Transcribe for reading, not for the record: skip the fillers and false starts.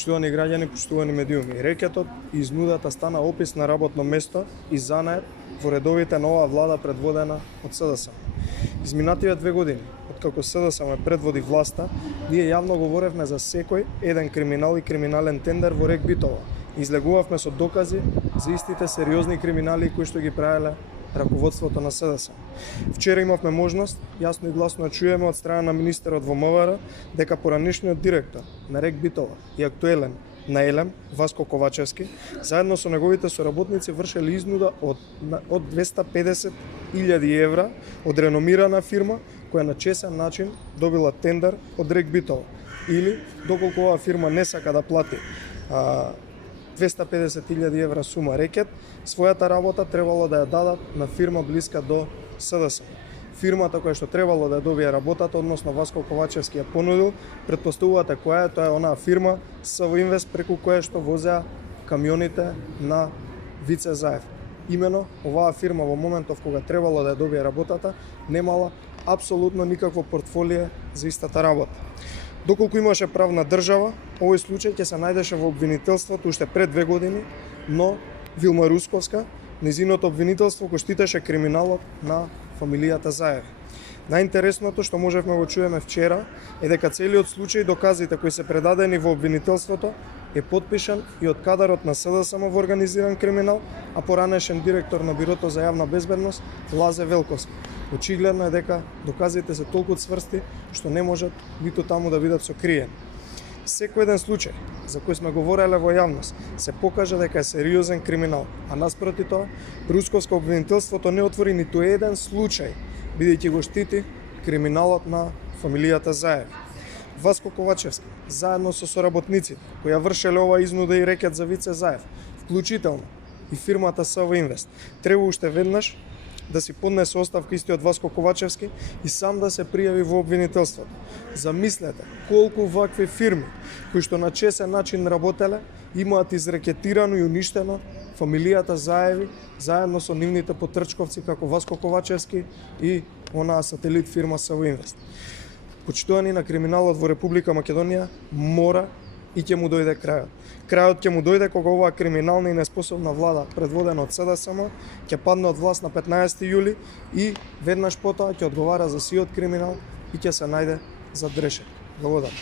Почитувани граѓани, почитувани медиуми, рекетот и изнудата стана опис на работно место и занает во редовите на оваа влада предводена од СДСМ. Изминативе 2 години, откако СДСМ предводи власта, ние јавно говоревме за секој еден криминал и криминален тендер во РЕК Битола. Излегувавме со докази за истите сериозни криминали кои што ги правеле раководството на СДСМ. Вчера имавме можност јасно и гласно да чуеме од страна на министерот во МВР дека поранешниот директор на РЕК Битола и актуелен на ЕЛЕМ, Васко Ковачевски, заедно со неговите соработници вршеле изнуда од 250.000 евра од реномирана фирма која на чесен начин добила тендер од РЕК Битола. Или, доколку оваа фирма не сака да плати 250.000 евра сума рекет, својата работа требало да ја дадат на фирма блиска до СДСМ. Фирмата која што требало да ја добие работата, односно Васко Ковачевски ја понудил, претпоставувате која е, тоа е онаа фирма СВ Инвест преку која што возеа камионите на Вице Заев. Имено, оваа фирма во моментов кога требало да ја добие работата, немала апсолутно никакво портфолио за истата работа. Доколку имаше правна држава, овој случај ќе се најдеше во обвинителството уште пред 2 години, но Вилма Русковска, незиното обвинителство го штитеше криминалот на фамилијата Заев. Најинтересното што можевме го чуеме вчера е дека целиот случај, доказите кои се предадени во обвинителството е подпишан и од кадарот на СДСМ во организиран криминал, а поранешен директор на Бирото за јавна безбедност Лазе Велковски. Очигледно е дека доказите се толку цврсти што не можат ниту таму да бидат сокриени. Секој еден случај за кој сме говореле во јавност се покажа дека е сериозен криминал, а наспроти тоа русковско обвинителството не отвори ниту еден случај, бидејќи го штити криминалот на фамилијата Заев. Васко Ковачевски, заедно со соработниците кои ја вршеле ова изнуда и рекет за Вице Заев, вклучително и фирмата СВ Инвест, треба уште веднаш да си поднесе оставка истиот Васко Ковачевски и сам да се пријави во обвинителството. Замислете колку вакви фирми кои што на чесен начин работеле имаат изрекетирано и уништено фамилијата Заеви заедно со нивните потрчковци како Васко Ковачевски и онаа сателит фирма СВ Инвест. Почитувани на криминалот во Република Македонија мора и ќе му дојде крајот. Крајот ќе му дојде кога оваа криминална и неспособна влада, предводена од СДСМ, ќе падне од власт на 15 јули и веднаш потоа ќе одговара за сиот криминал и ќе се најде задрешен. Благодарам.